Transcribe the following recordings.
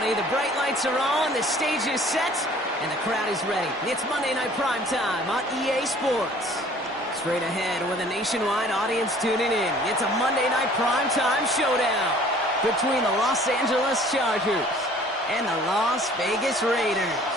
everybody. The bright lights are on, the stage is set, and the crowd is ready. It's Monday Night Primetime on EA Sports. Straight ahead with a nationwide audience tuning in. It's a Monday Night Primetime showdown between the Los Angeles Chargers and the Las Vegas Raiders.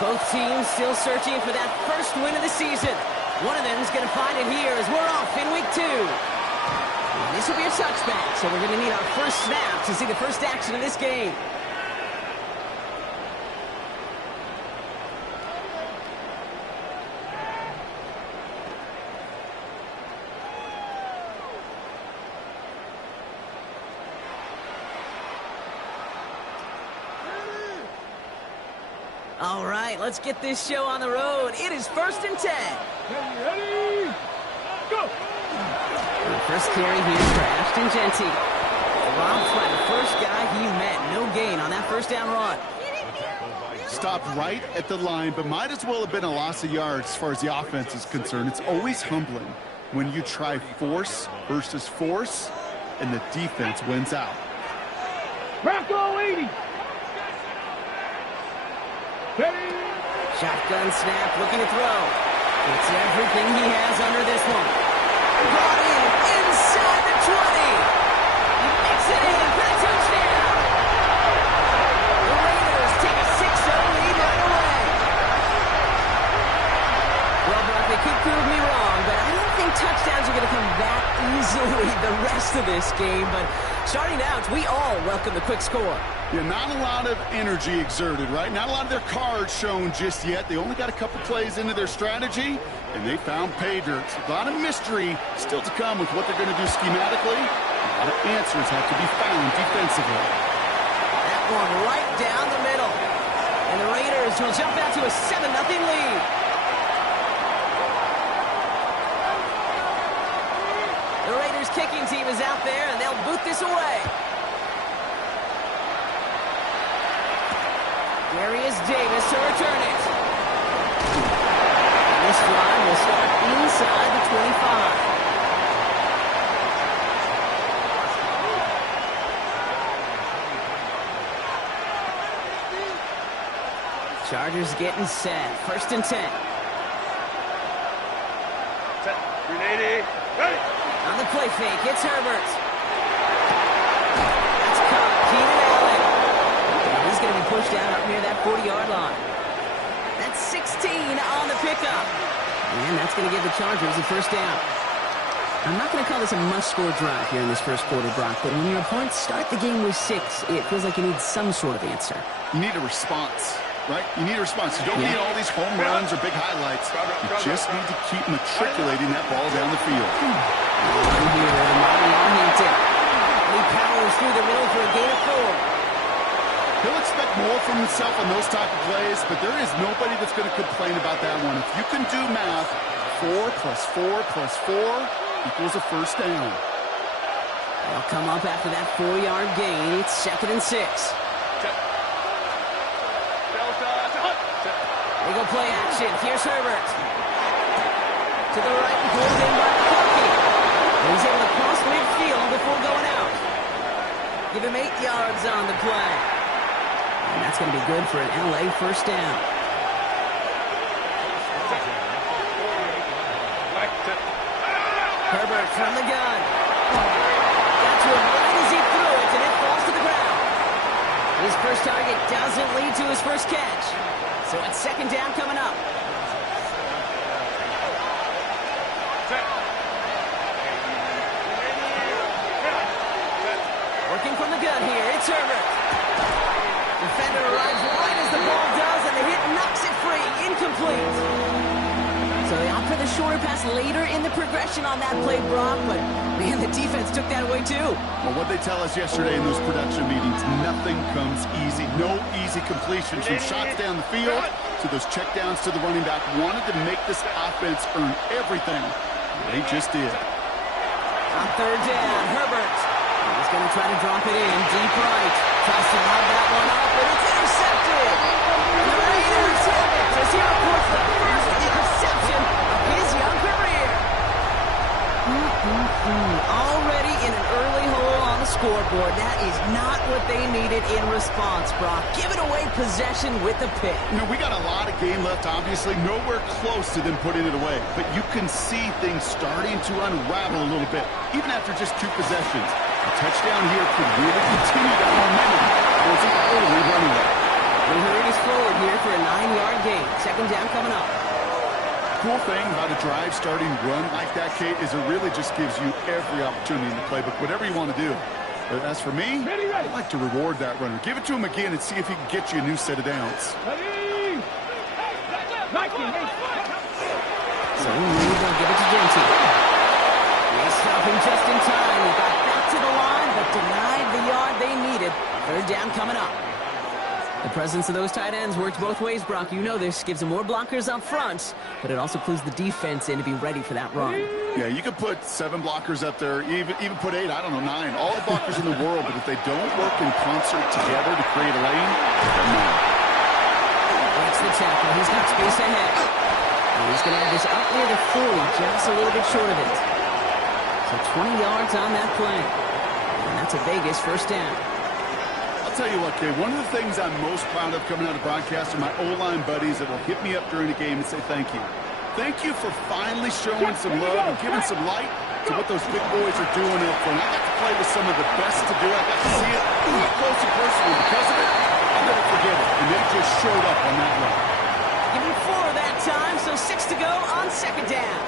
Both teams still searching for that first win of the season. One of them is going to find it here as we're off in week 2. And this will be a touchback, so we're going to need our first snap to see the first action of this game. All right, let's get this show on the road. It is 1st and 10. Ready? Go! The first carry here for Ashton Genty. Robbed by the first guy he met. No gain on that first down run. Stopped right at the line, but might as well have been a loss of yards as far as the offense is concerned. It's always humbling when you try force versus force, and the defense wins out. Rocco 80! Shotgun snap, looking to throw. It's everything he has under this one. Brought in inside the 20. He makes it in for the touchdown. The Raiders take a 6-0 lead right away. Well, Brock, they could prove me wrong, but I don't think touchdowns are going to come that easily the rest of this game. But starting out, we all welcome the quick score. Yeah, not a lot of energy exerted, right? Not a lot of their cards shown just yet. They only got a couple plays into their strategy, and they found pay dirt. A lot of mystery still to come with what they're going to do schematically. A lot of answers have to be found defensively. That one right down the middle. And the Raiders will jump out to a 7-0 lead. The Raiders kicking team is out there, and they'll boot this away. Darius Davis to return it. And this drive will start inside the 25. Chargers getting set. 1st and 10. Set. 380. Ready. On the play fake, it's Herbert. That's caught. Keenan Allen. He's going to be pushed out up near that 40-yard line. That's 16 on the pickup. And that's going to give the Chargers a first down. I'm not going to call this a must-score drive here in this first quarter, Brock, but when your opponents start the game with 6, it feels like you need some sort of answer. You need a response, right? You need a response. You don't need all these home runs or big highlights. You just need to keep matriculating that ball down the field. One here with Mario Hampton. He powers through the middle for a gain of 4. He'll expect more from himself on those type of plays, but there is nobody that's going to complain about that one. If you can do math, 4 plus 4 plus 4 equals a first down. They'll come up after that 4-yard gain. It's 2nd and 6. They go play action. Here's Herbert. To the right and pulled in by McConkey. He's able to cross midfield before going out. Give him 8 yards on the play. And that's going to be good for an LA first down. Herbert from the gun. Got to him right as he threw it, and it falls to the ground. His first target doesn't lead to his first catch. So it's 2nd down coming up. Working from the gun here, it's Herbert. Defender arrives right as the ball does, and the hit knocks it free. Incomplete. So they opt for the shorter pass later in the progression on that play, Brock, but man, the defense took that away too. Well, what they tell us yesterday in those production meetings, nothing comes easy. No easy completions from shots down the field to those checkdowns to the running back. Wanted to make this offense earn everything. They just did. On 3rd down, Herbert. He's going to try to drop it in deep right. Tries to lob that one up, but it's intercepted. And the Brock, giving away possession with the pick. You know, we got a lot of game left, obviously. Nowhere close to them putting it away. But you can see things starting to unravel a little bit, even after just 2 possessions. A touchdown here could really continue that momentum towards an early running back. We're hurrying us forward here for a 9-yard gain. Second down coming up. Cool thing about a drive starting run like that, Kate, is it really just gives you every opportunity in the playbook, whatever you want to do. But as for me, I'd like to reward that runner. Give it to him again and see if he can get you a new set of downs. Ready. So they'll give it to Genty. They stop him just in time. He got back to the line, but denied the yard they needed. Third down coming up. The presence of those tight ends works both ways, Brock. You know this. Gives them more blockers up front, but it also clues the defense in to be ready for that run. Yeah, you could put 7 blockers up there, even put 8, I don't know, 9. All the blockers in the world, but if they don't work in concert together to create a lane, no. That's the tackle. He's got space ahead. And he's going to have this up near the 40, just a little bit short of it. So 20 yards on that play. And that's a Vegas first down. I'll tell you what, Kay, one of the things I'm most proud of coming out of broadcast are my O-line buddies that will hit me up during the game and say thank you. Thank you for finally showing some love and giving some light to what those big boys are doing up front. I got to play with some of the best to do it. I got to see it up close and personal. Because of it, I'll never forget it. And they just showed up on that run. Give him 4 that time, so 6 to go on second down.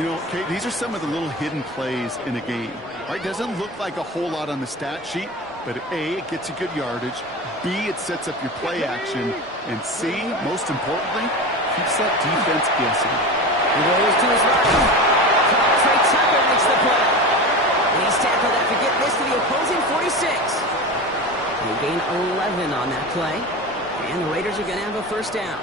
You know, Kate, these are some of the little hidden plays in a game. Right? Doesn't look like a whole lot on the stat sheet, but A, it gets you good yardage, B, it sets up your play action, and C, most importantly, keeps that defense guessing. He rolls to his right. Trey Tucker makes the play. And he's tackled after getting this to the opposing 46. They gain 11 on that play, and the Raiders are going to have a first down.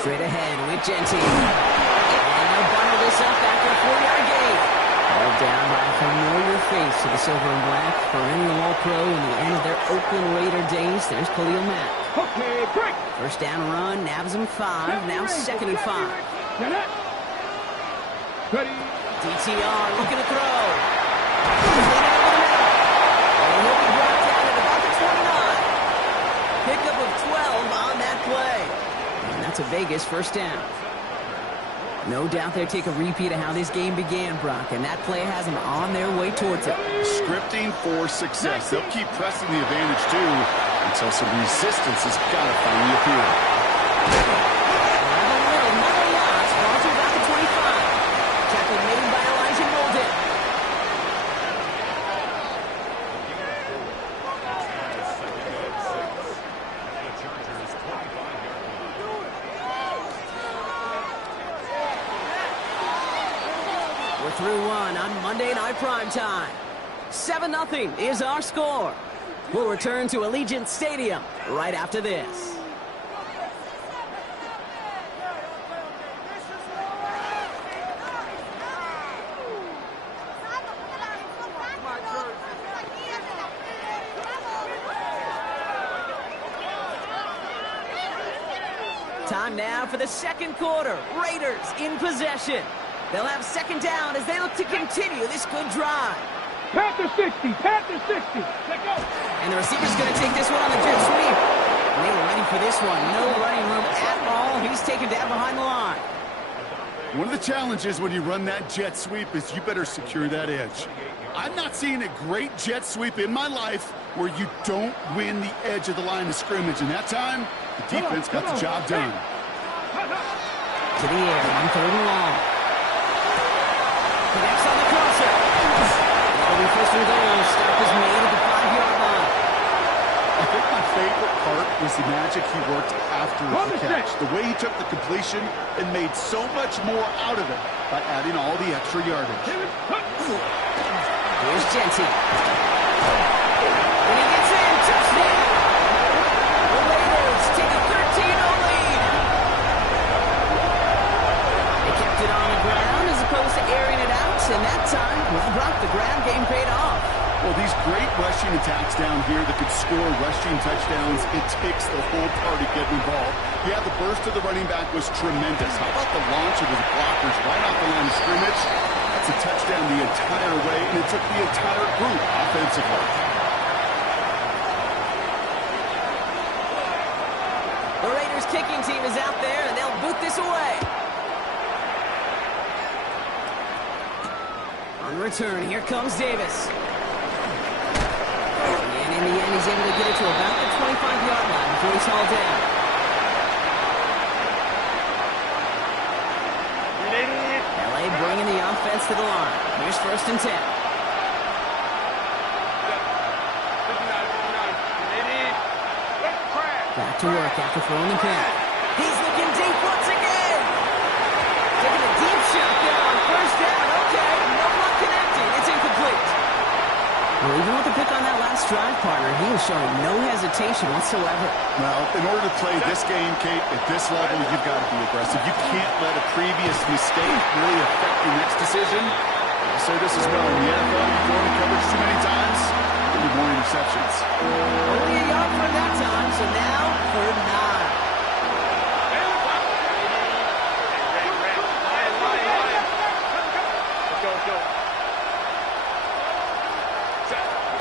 Straight ahead with Genty. And they'll bundle this up after a 4-yard gain. Held down by a familiar face to the silver and black. Perennial All-Pro in the end of their Oakland Raider days. There's Khalil Mack. Okay, break. First down run, nabs him 5. Now 2nd and 5. Ready. DTR looking to throw. Complete over the middle. And he'll be brought down at about the 29. Pickup of 12 on that play. And that's a Vegas first down. No doubt they'll take a repeat of how this game began, Brock, and that play has them on their way towards it. Scripting for success. They'll keep pressing the advantage, too, until some resistance has got to finally appear. Another loss. Ball to about the 25. Tackle made by Elijah Molden. We're through one on Monday Night Primetime. 7-0 is our score. We'll return to Allegiant Stadium right after this. Time now for the second quarter. Raiders in possession. They'll have second down as they look to continue this good drive. Panther 60, Panther 60. Let go. And the receiver's going to take this one on the jet sweep. And they were ready for this one. No running room at all. He's taken down behind the line. One of the challenges when you run that jet sweep is you better secure that edge. I've not seen a great jet sweep in my life where you don't win the edge of the line of scrimmage. And that time, the defense got the job done. To the air, on 3rd and long. Connects on the crosser. That'll be first and goal. Stop is made at the 5-yard line. I think my favorite part was the magic he worked after the catch. The way he took the completion and made so much more out of it by adding all the extra yardage. Here's Genty. When he gets in, touchdown. The Raiders take a 13-0 lead. They kept it on the ground as opposed to airing it out, and that time, well, Brock, the ground game paid off. Well, these great rushing attacks down here that could score rushing touchdowns, it takes the whole party getting involved. Yeah, the burst of the running back was tremendous. How about the launch of his blockers right off the line of scrimmage? That's a touchdown the entire way, and it took the entire group offensively. The Raiders kicking team is out there, and they'll boot this away. On return, here comes Davis. And in the end, he's able to get it to about the 25-yard line before he's hauled down. LA bringing the offense to the line. Here's 1st and 10. Back to work after throwing the pin. He's looking deep once again. Taking a deep shot there on 1st down. Okay, no luck connecting. It's incomplete. Well, even with the pick on that last drive, partner, he was showing no hesitation whatsoever. Well, in order to play this game, Kate, at this level, you've got to be aggressive. You can't let a previous mistake really affect your next decision. I'll say this as well. In the NFL, you've thrown the coverage too many times, you need more interceptions. Only a yard for that time, so now 3rd and 9.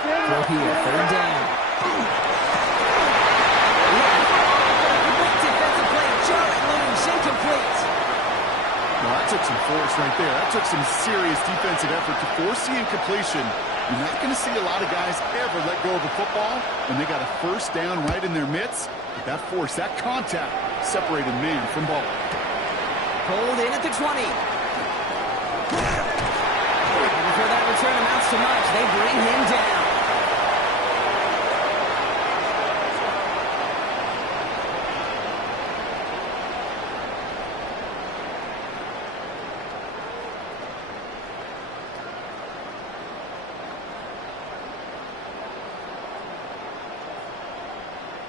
Throw here, 3rd down. Quick defensive play, jarring loose, incomplete. Well, that took some force right there. That took some serious defensive effort to force the incompletion. You're not going to see a lot of guys ever let go of a football when they got a 1st down right in their midst. But that force, that contact, separated man from ball. Pulled in at the 20. Before that return amounts to much, they bring him down.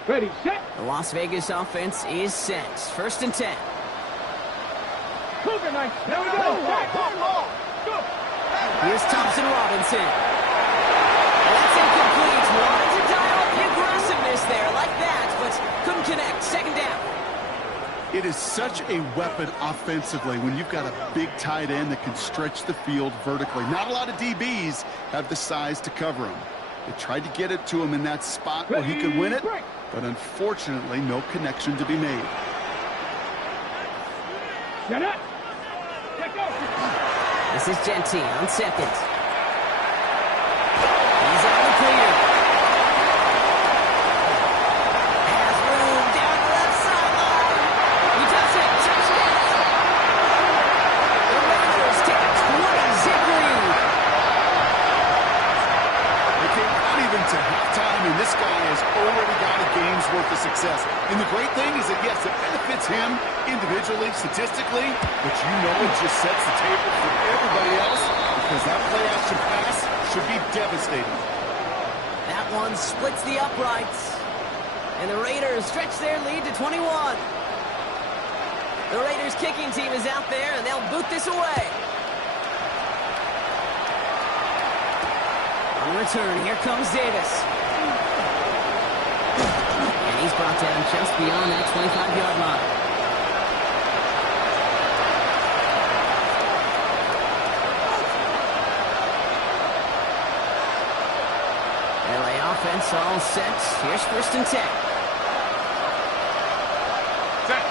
Ready, set. The Las Vegas offense is set. 1st and 10. Cougar night. There we go. Go. Here's Thompson Robinson. That's incomplete. Wanted to dial up the aggressiveness there like that, but couldn't connect. 2nd down. It is such a weapon offensively when you've got a big tight end that can stretch the field vertically. Not a lot of DBs have the size to cover him. They tried to get it to him in that spot where he could win it, but unfortunately, no connection to be made. Shut up. Let go. This is Gentile on 2nd. He's out of the clear. Has room down the left sideline. He does it. Touchdown. The Raiders take a 20-zip lead. They came not even to halftime, and this guy has already got a game's worth of success. And the great thing is that, yes, it benefits him individually, statistically, but you know it just sets the table for everybody else because that play-action pass should be devastating. That one splits the uprights. And the Raiders stretch their lead to 21. The Raiders kicking team is out there, and they'll boot this away. On return, here comes Davis. And he's brought down just beyond that 25-yard line. LA offense all set. Here's 1st and 10. Set.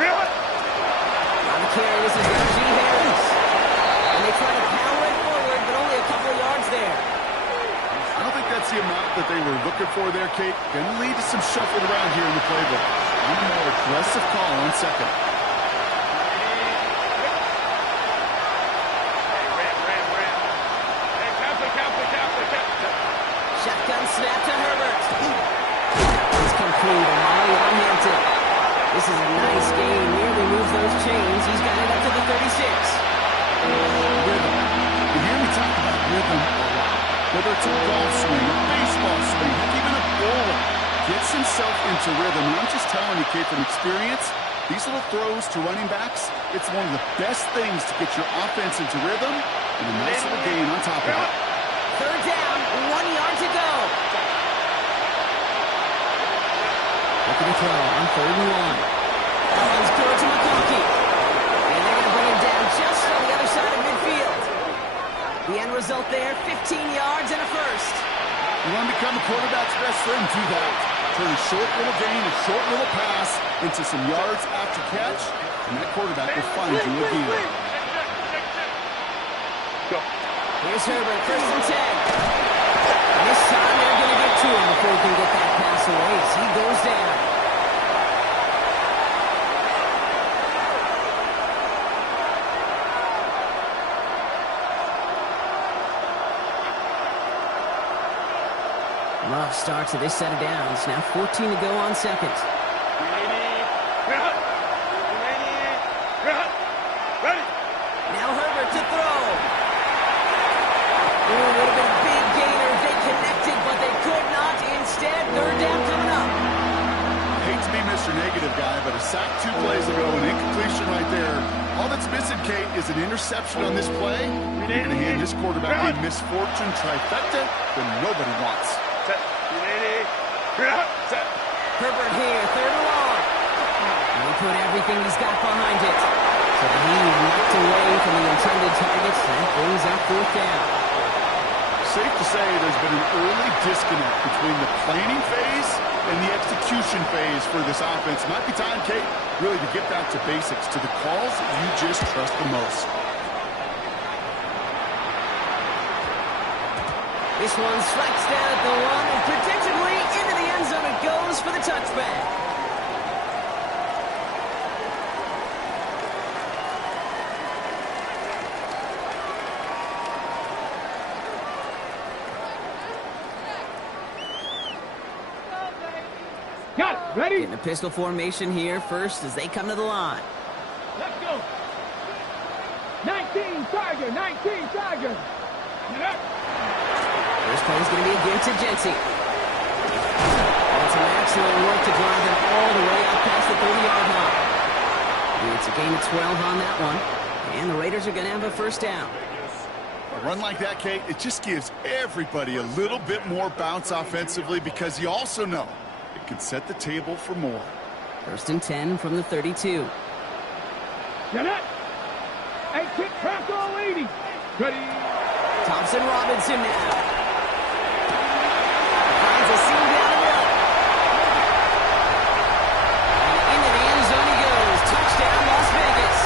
Reel it. On the carry, this is Najee Harris. And they try to power it forward, but only a couple of yards there. I don't think that's the amount that they were looking for there, Kate. Going to lead to some shuffling around here in the playbook. One more aggressive call on 2nd. Shotgun snap to Herbert. It's complete and Molly oriented. This is a nice game. Nearly moves those chains. He's got it up to the 36. Rhythm. You hear me talk about rhythm a lot. Whether it's a golf swing, a baseball swing, even a bowler, gets himself into rhythm. And I'm just telling you, Kate, from experience, these little throws to running backs, it's one of the best things to get your offense into rhythm and a nice little gain on top of it. Third down, 1 yard to go. Looking to throw on 3rd and 1. That one's good to McConkey. And they're going to bring him down just on the other side of midfield. The end result there, 15 yards and a first. You want to become a quarterback's best friend, do that. Turn a short little gain, a short little pass into some yards after catch, and that quarterback will find you again. Here's Herbert, 1st and 10. And this time they're going to get to him before he can get that pass away as he goes down. Rough start to this set of downs. Now 14 to go on 2nd. Now Herbert to throw. Ooh, would have been a big gainer if they connected, but they could not. Instead, 3rd down coming up. I hate to be Mr. Negative guy, but a sack 2 plays ago, an incompletion right there. All that's missing, Kate, is an interception on this play. You're going to hand this quarterback a misfortune trifecta that nobody wants. Herbert here, 3rd and long. And he put everything he's got behind it. So he knocked away from the intended targets. That brings up 4th down. Safe to say there's been an early disconnect between the planning phase and the execution phase for this offense. Might be time, Kate, really to get back to basics, to the calls that you just trust the most. This one strikes down at the 1, and predictably into the end zone it goes for the touchback. Got it. Ready? Getting a pistol formation here first as they come to the line. Let's go. 19 Tiger, 19 Tiger. Get up. First play is going to be a give to Jency. And some excellent work to drive them all the way out past the 30-yard line. It's a gain of 12 on that one. And the Raiders are going to have a 1st down. A run like that, Kate, it just gives everybody a little bit more bounce offensively because you also know it can set the table for more. 1st and 10 from the 32. Get up. Hey, kick, crack all 80. Ready. Thompson Robinson now. Finds a seam down the middle. And into the end zone he goes. Touchdown, Las Vegas.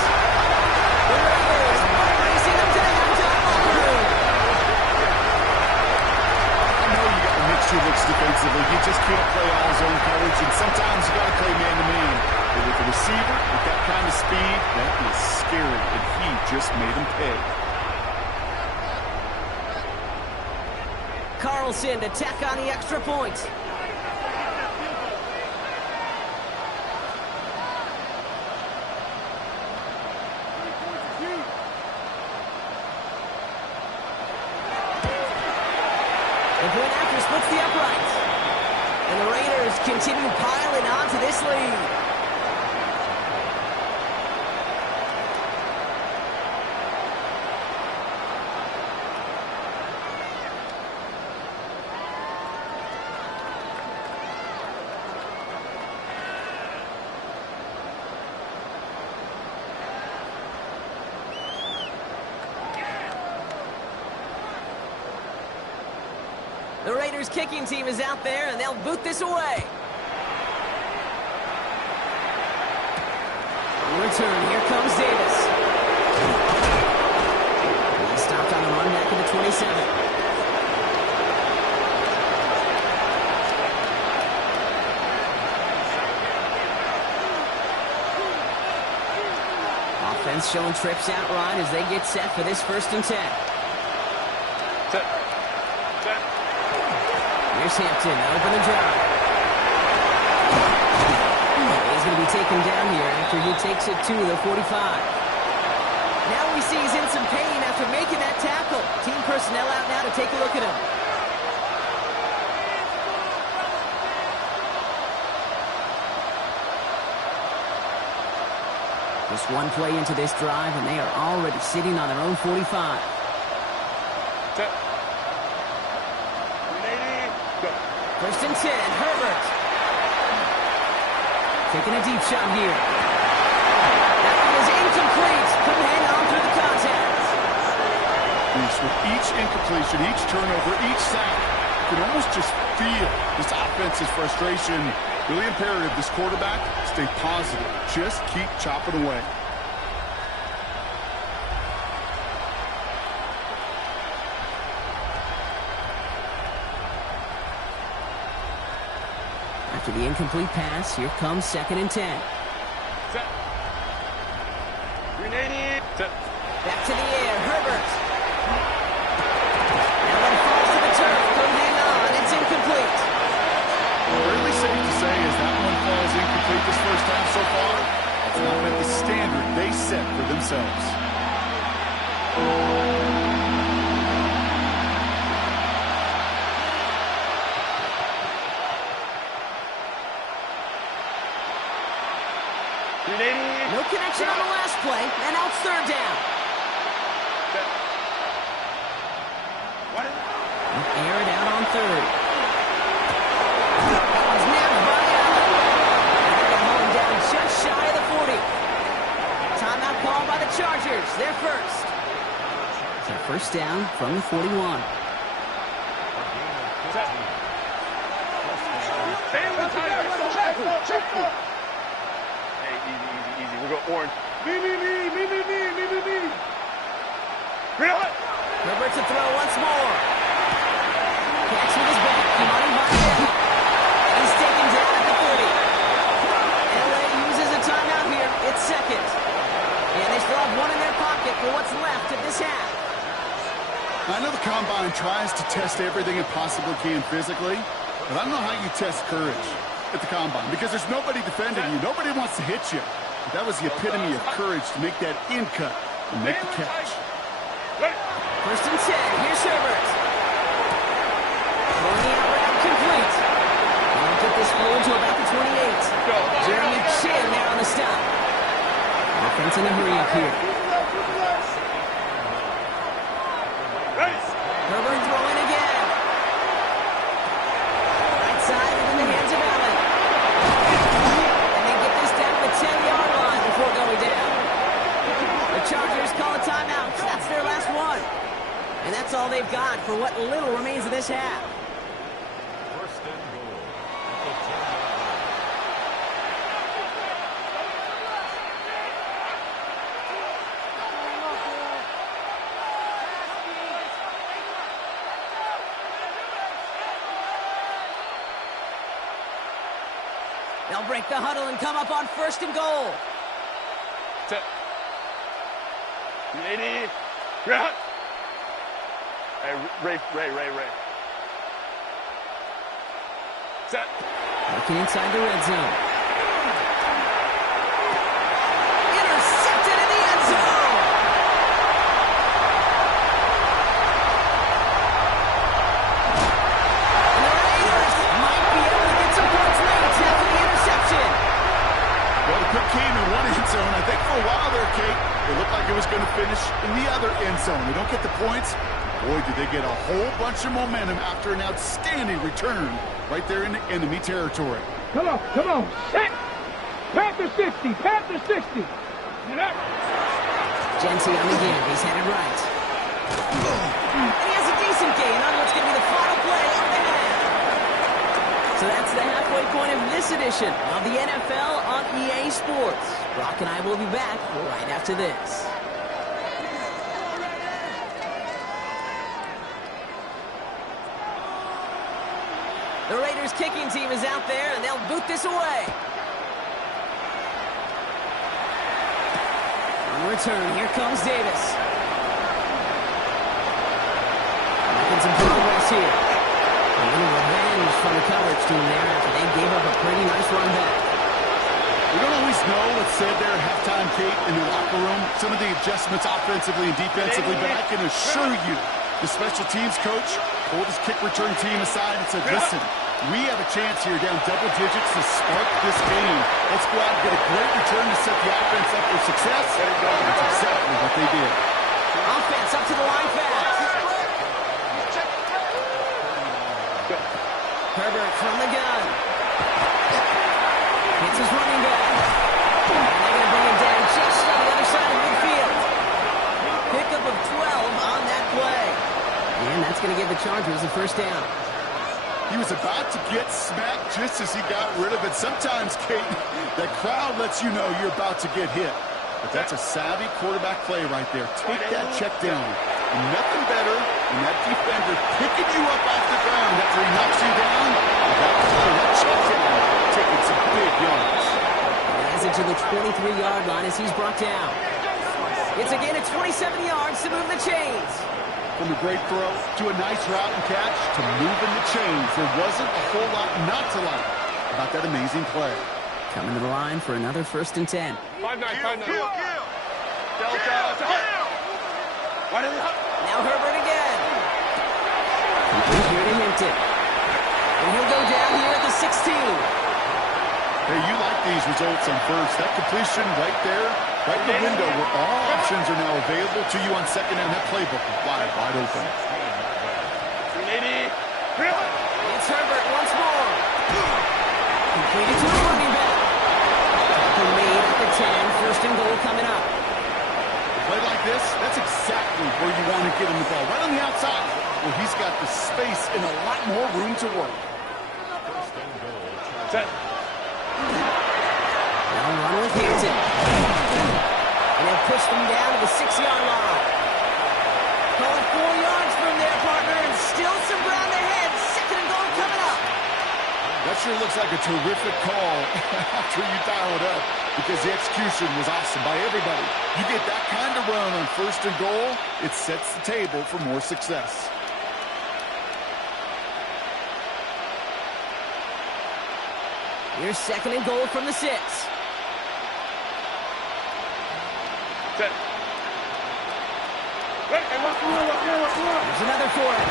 The Raiders are racing them to the halftime locker room. I know you got the mixture looks defensively. You just can't play all zone coverage, and sometimes you got to play man-to-man. But with the receiver, with that kind of speed, that is scary, and he just made him pay. Carlson to tack on the extra point. The point after splits the uprights. And the Raiders continue piling on to this lead. The Raiders kicking team is out there, and they'll boot this away. On return, here comes Davis. He stopped on the run back at the 27. Offense showing trips out right as they get set for this 1st and 10. Here's Hampton, open and dry. He's going to be taken down here after he takes it to the 45. Now we see he's in some pain after making that tackle. Team personnel out now to take a look at him. Just one play into this drive, and they are already sitting on their own 45. First and 10, Herbert. Taking a deep shot here. That one is incomplete. Couldn't hang on through the contact. With each incompletion, each turnover, each sack, you can almost just feel this offense's frustration. Really imperative this quarterback stay positive. Just keep chopping away. After the incomplete pass, here comes 2nd and 10. Set. Grenade. Set. Back to the air, Herbert. That one falls to the turf. Couldn't hang on. It's incomplete. Really safe to say as that one falls incomplete this first half so far, it's not met the standard they set for themselves. No connection on the last play, and now it's 3rd down. Air it out on 3rd. That one's nabbed by Allen. They're home down just shy of the 40. Timeout called by the Chargers. They're first. So first down from the 41. Hey, easy. We'll go orange. Me. Really? Herbert to throw once more. Catch with his back. Money behind him. And he's taken down at the 40. LA uses a timeout here. It's 2nd. And they still have one in their pocket for what's left of this half. I know the Combine tries to test everything it possibly can physically, but I don't know how you test courage at the Combine because there's nobody defending you. Nobody wants to hit you. But that was the epitome of courage to make that in cut and make the catch. First and 10. Here's Herbert. Throwing the out route complete. I'll get this forward to about the 28. Jeremy Chin there on the stop. Offense in a hurry up here. Herbert throwing again. Right side in the hands of Allen. And they get this down to the 10-yard line before going down. The Chargers call a timeout. That's their last one. And that's all they've got for what little remains of this half. First and goal at the 10-yard They'll break the huddle and come up on 1st and goal. Set. Grenade. Ground. Hey, Ray. Set. Looking inside the red zone. Intercepted in the end zone. And the Raiders might be able to get some points late after the interception. Well, the quick came in one end zone. I think for a while there, Kate, it looked like it was going to finish in the other end zone. They don't get the points. Boy, did they get a whole bunch of momentum after an outstanding return right there in the enemy territory. Come on. Set. Panther 60. Get up. Genty on the give. He's headed right. And he has a decent gain on what's going to be the final play of the half. So that's the halfway point of this edition of the NFL on EA Sports. Brock and I will be back right after this. The Raiders kicking team is out there, and they'll boot this away. On return, here comes Davis. Making some progress here. A little revenge from the coverage team there after they gave up a pretty nice run back. We don't always know what's said there at halftime, Kate, in the locker room. Some of the adjustments offensively and defensively, but I can assure you, the special teams coach pulled his kick return team aside and said, listen, we have a chance here down double digits to spark this game. Let's go out and get a great return to set the offense up for success. That's exactly what they did. Offense up to the line fast. Herbert from the gun. Hits his running back. And they're going to bring him down just on the other side of midfield. Pickup of 12 on that play. And that's going to give the Chargers a first down. He was about to get smacked just as he got rid of it. Sometimes, Kate, that crowd lets you know you're about to get hit. But that's a savvy quarterback play right there. Take that check down. And nothing better than that defender picking you up off the ground after he knocks you down. That check down, taking some big yards. As into the 23-yard line as he's brought down. It's again at 27 yards to move the chains. From a great throw to a nice route and catch to moving the chains. There wasn't a whole lot not to like about that amazing play. Coming to the line for another 1st and 10. 5-9. Now Herbert again. Complete here to Hinton. And he'll go down here at the 16. Hey, you like these results on first. That completion right there, right in the window where all options are now available to you on second down. That playbook is wide open. It's Herbert once more. Completed to the running back. Tackle made at the 10. 1st and goal coming up. Play like this, that's exactly where you want to get him the ball. Right on the outside, where he's got the space and a lot more room to work. Set. Now run with Hinton. And they'll push them down to the 6-yard line. Call it 4 yards from there, partner, and still some ground ahead. 2nd and goal coming up. That sure looks like a terrific call after you dial it up, because the execution was awesome by everybody. You get that kind of run on 1st and goal, it sets the table for more success. Here's 2nd and goal from the 6. Set. There's another for it.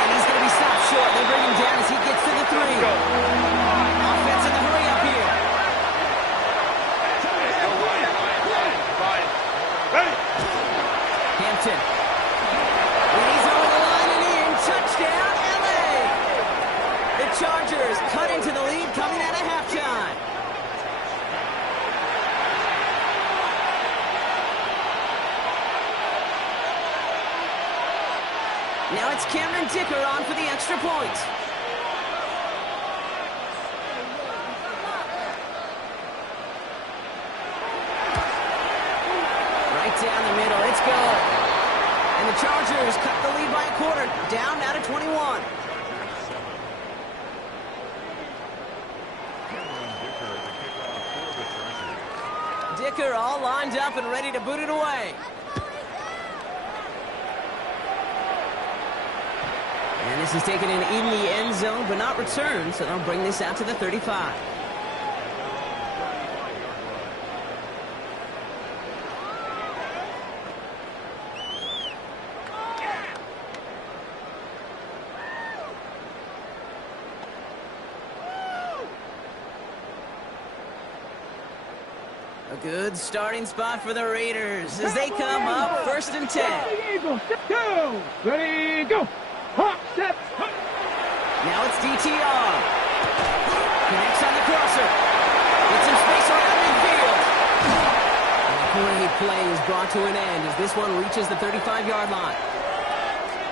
And he's going to be stopped short. They bring him down as he gets to the 3. Offense in the hurry up here. Hampton. And he's over the line and in. Touchdown, LA. The Chargers cut into the lead coming out of halftime. Now it's Cameron Dicker on for the extra point. Right down the middle, it's good. And the Chargers cut the lead by a quarter, down now to 21. Dicker all lined up and ready to boot it away. And this is taken in the end zone, but not returned, so they'll bring this out to the 35. A good starting spot for the Raiders as they come up 1st and 10. Go! Ready, go! Hop, step! Now it's DTR. Connects on the crosser. Gets some space around midfield. And a great play is brought to an end as this one reaches the 35-yard line.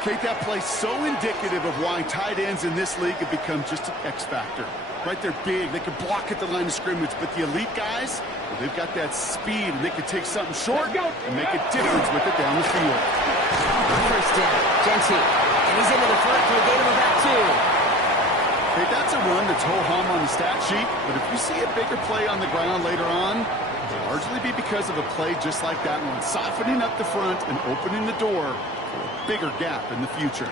Kate, that play so indicative of why tight ends in this league have become just an X factor. Right, they're big, they can block at the line of scrimmage, but the elite guys, well, they've got that speed, and they can take something short and make a difference with it down the field. First down, Genty, and he's into the front for a gain of about 2. Hey, that's a run that's ho-hum on the stat sheet, but if you see a bigger play on the ground later on, it'll largely be because of a play just like that one, softening up the front and opening the door for a bigger gap in the future.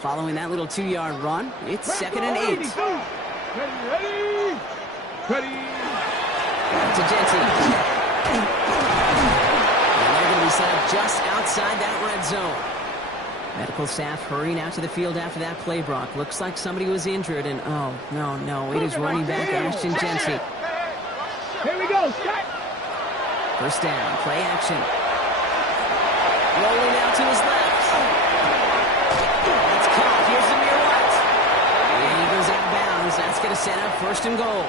Following that little 2-yard run, it's 2nd and 8. Ready! To Genty. And they're going to be set up just outside that red zone. Medical staff hurrying out to the field after that play, Brock. Looks like somebody was injured, and oh, no, it is running back Ashton Genty. Here we go, set! First down, play action. Rolling out to his left. It's caught. Here's Zamir White. And he goes out of bounds. That's going to set up first and goal.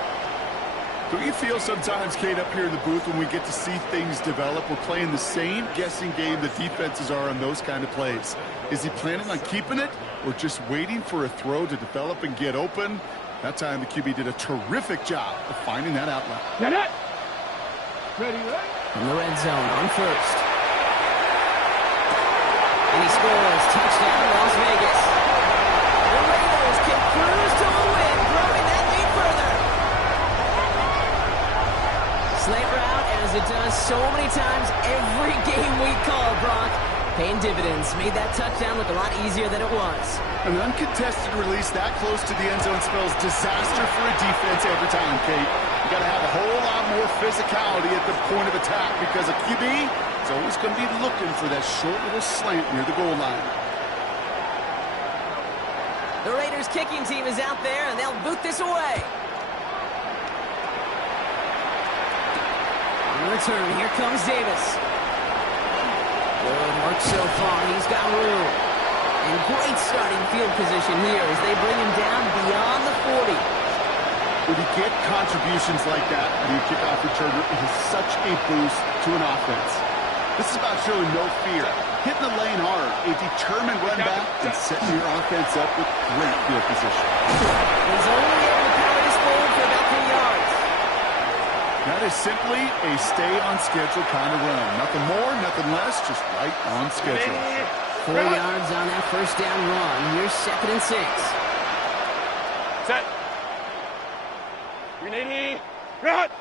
Do you feel sometimes, Kate, up here in the booth when we get to see things develop? We're playing the same guessing game the defenses are on those kind of plays. Is he planning on keeping it or just waiting for a throw to develop and get open? That time the QB did a terrific job of finding that outlet. Janet. Ready, right? In the red zone on first. And he scores. Touchdown, Las Vegas. The Raiders can cruise to a win, growing that lead further. Slant route, as it does so many times every game we call, Brock. Paying dividends. Made that touchdown look a lot easier than it was. An uncontested release that close to the end zone spells disaster for a defense every time, Kate. You got to have a whole lot more physicality at the point of attack because a QB is always going to be looking for that short little slant near the goal line. The Raiders kicking team is out there, and they'll boot this away. On return, here comes Davis. Good work so far. He's got room. And great starting field position here as they bring him down beyond the 40. When you get contributions like that on your kickoff returner, it is such a boost to an offense. This is about showing no fear, hitting the lane hard, a determined run back, and setting your offense up with great field position. He's only able to power this forward for about 3 yards. That is simply a stay-on-schedule kind of run. Nothing more, nothing less, just right on schedule. 4 yards on that first down run. Here's 2nd and 6. Set. 380. Cut.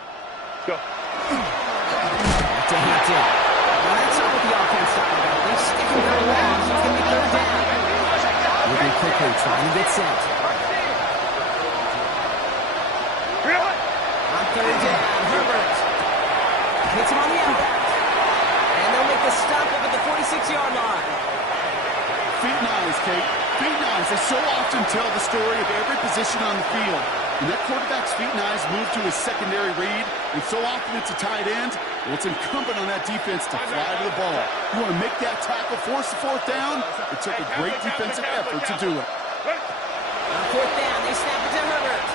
Go. Back to Hampton. Well, that's not what the offense talking about. They're sticking their long, so it's going to be 3rd down. Moving quickly, trying to get set. On 3rd down, Herbert hits him on the impact. And they'll make the stop up at the 46-yard line. Feet and eyes, Kate. Feet and eyes. They so often tell the story of every position on the field. When that quarterback's feet and eyes move to his secondary read, and so often it's a tight end, well, it's incumbent on that defense to fly to the ball. You want to make that tackle, force the 4th down? It took a great defensive effort to do it. On 4th down, they snap it to Herbert.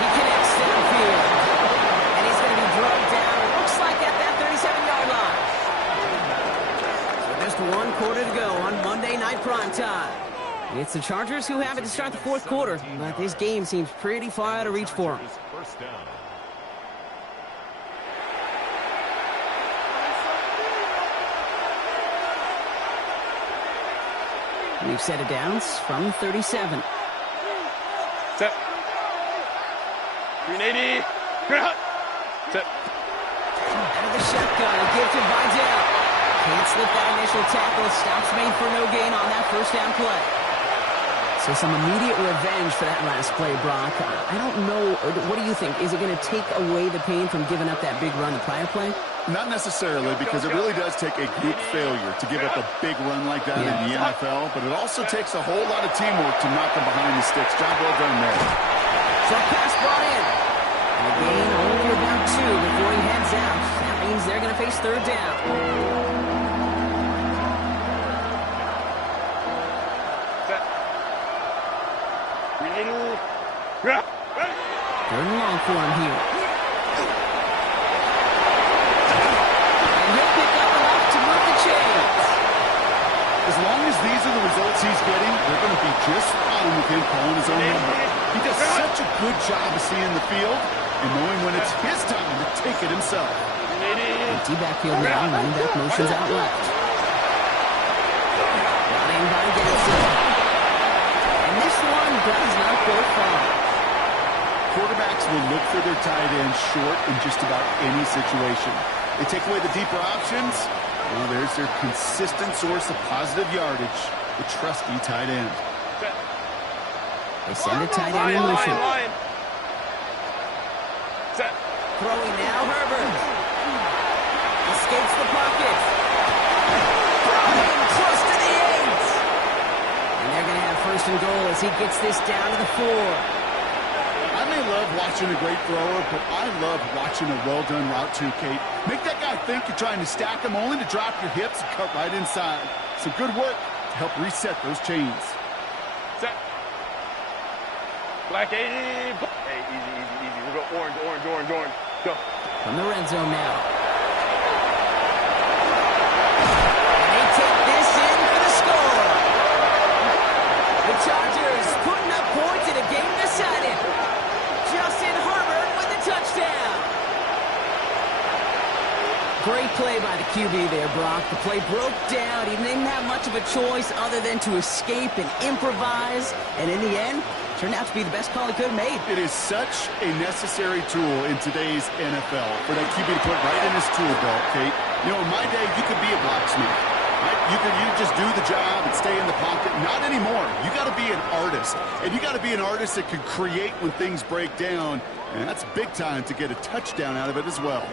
He connects downfield. And he's going to be drugged down, it looks like at that 37-yard line. So just 1 quarter to go on Monday Night Primetime. It's the Chargers who have it to start the 4th quarter, but this game seems pretty far out of reach for them. First down. We've set it downs from 37. Set. 380. Set. Out of the shotgun, a gift to Vidal. Can't slip that initial tackle. Stops made for no gain on that first down play. So some immediate revenge for that last play, Brock. I don't know. What do you think? Is it going to take away the pain from giving up that big run the prior play? Not necessarily, because it really does take a group failure to give up a big run like that in the NFL, but it also takes a whole lot of teamwork to knock them behind the sticks. Job well done there. Short pass brought in. And a gain only about 2 before he heads out. That means they're going to face 3rd down. Third and long for him here. And he'll pick up enough to move the chains. As long as these are the results he's getting, they're going to be just fine with him calling his own number. He does such a good job of seeing the field and knowing when it's his time to take it himself. Empty backfield now, running back motions out left. Running by Gibson. And this one does not go far. Quarterbacks will look for their tight end short in just about any situation. They take away the deeper options. Well, there's their consistent source of positive yardage, the trusty tight end. They send a tight end in motion. Throwing now, Herbert. Escapes the pocket. Throwing close to the 8. And they're going to have 1st and goal as he gets this down to the 4. I may love watching a great thrower, but I love watching a well-done route too, Kate. Make that guy think you're trying to stack him only to drop your hips and cut right inside. Some good work to help reset those chains. Set. Black 80. Hey, easy. We'll go orange. Go. From the red zone now. And they take this in for the score. The Chargers putting up points in a game decided. Justin Herbert with the touchdown. Great play by the QB there, Brock. The play broke down. He didn't have much of a choice other than to escape and improvise. And in the end, turned out to be the best call he could have made. It is such a necessary tool in today's NFL for that QB to put right in his tool belt, Kate. You know, in my day, you could be a blacksmith. Right? You just do the job and stay in the pocket. Not anymore. You got to be an artist. And you got to be an artist that can create when things break down. And that's big time to get a touchdown out of it as well.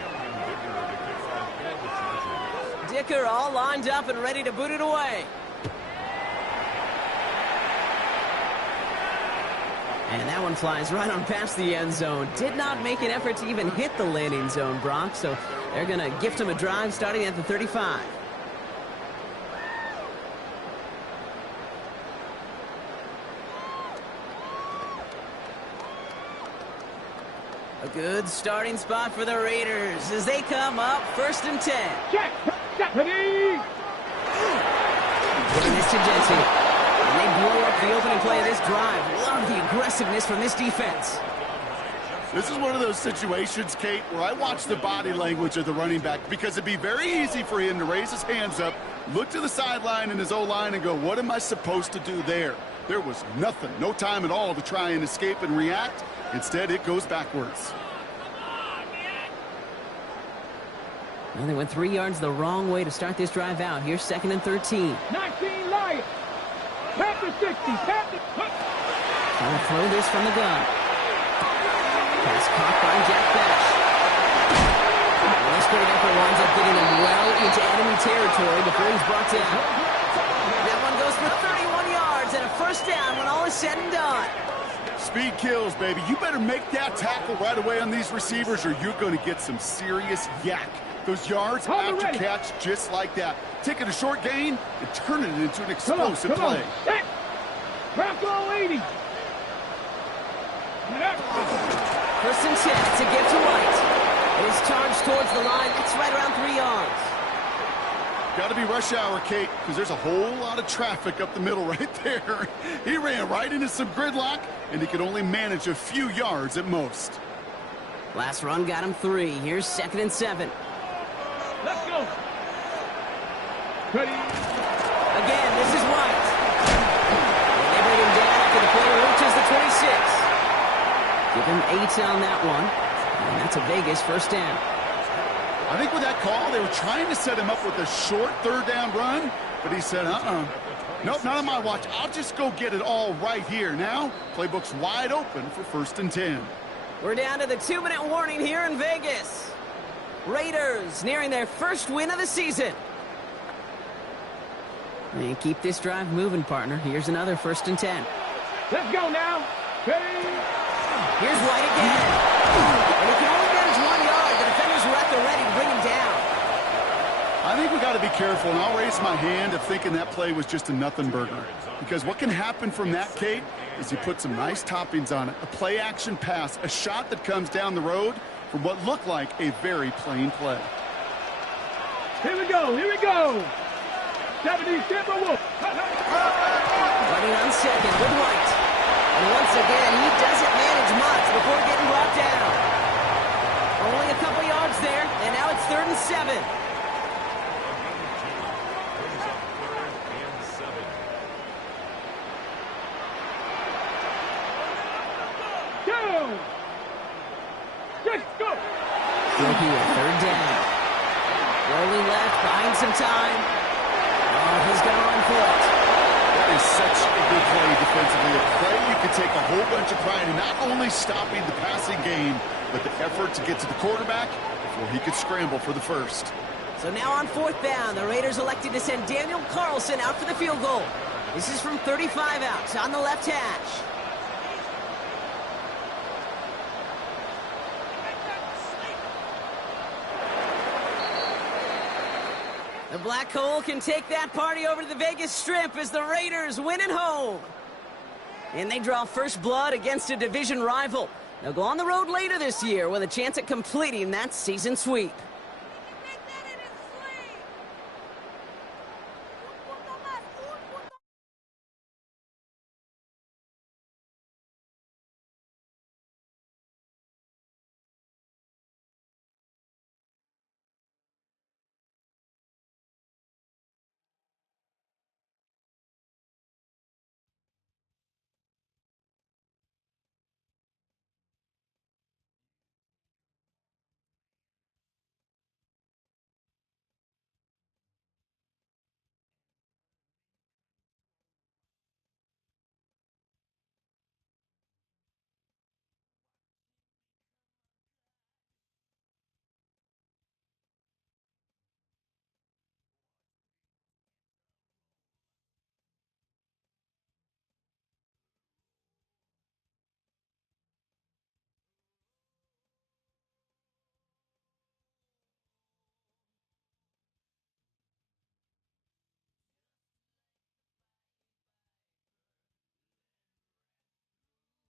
Dicker all lined up and ready to boot it away. And that one flies right on past the end zone. Did not make an effort to even hit the landing zone, Brock. So they're going to gift him a drive starting at the 35. A good starting spot for the Raiders as they come up 1st and 10. Check. Ready. Giving this to Jesse. And they blow up the opening play of this drive. Love the aggressiveness from this defense. This is one of those situations, Kate, where I watch the body language of the running back because it'd be very easy for him to raise his hands up, look to the sideline in his O-line and go, what am I supposed to do there? There was nothing, no time at all to try and escape and react. Instead, it goes backwards. Well, they went 3 yards the wrong way to start this drive out. Here's 2nd and 13. 19 Lions. Panther 60. Trying to throw this from the gun. Pass caught by Jack Bash. Well, this great effort winds up getting him well into enemy territory before he's brought down. That one goes for 31 yards and a 1st down when all is said and done. Speed kills, baby. You better make that tackle right away on these receivers or you're going to get some serious yak. Those yards after catch just like that. Taking a short gain and turning it into an explosive play. Craft all 80. 1st and 10. It's a gift to White. It is charged towards the line. It's right around 3 yards. Got to be rush hour, Kate, because there's a whole lot of traffic up the middle right there. He ran right into some gridlock, and he could only manage a few yards at most. Last run got him 3. Here's 2nd and 7. Let's go. Ready. Again, this is White. And they bring him down after the play reaches the 26. Give him 8 on that one. And that's a Vegas 1st down. I think with that call, they were trying to set him up with a short 3rd down run, but he said, nope, not on my watch. I'll just go get it all right here. Now, playbook's wide open for 1st and 10. We're down to the 2-minute warning here in Vegas. Raiders nearing their 1st win of the season. And keep this drive moving, partner. Here's another 1st and 10. Let's go now. Ready. Here's White again. And he can only manage 1 yard. The defenders were at the ready to bring him down. I think we got to be careful, and I'll raise my hand of thinking that play was just a nothing burger. Because what can happen from that, Kate, is you put some nice toppings on it. A play-action pass, a shot that comes down the road from what looked like a very plain play. Here we go. 70 Timberwolves. Running on 2nd with White. And once again, he doesn't manage much before getting brought down. Only a couple yards there, and now it's 3rd and 7. Wilkie with 3rd down. Rolling left, buying some time. Oh, he's gone on for it. That is such a good play defensively. A play you could take a whole bunch of pride in not only stopping the passing game, but the effort to get to the quarterback before he could scramble for the 1st. So now on 4th down, the Raiders elected to send Daniel Carlson out for the field goal. This is from 35 out on the left hash. The Black Hole can take that party over to the Vegas Strip as the Raiders win at home. And they draw first blood against a division rival. They'll go on the road later this year with a chance at completing that season sweep.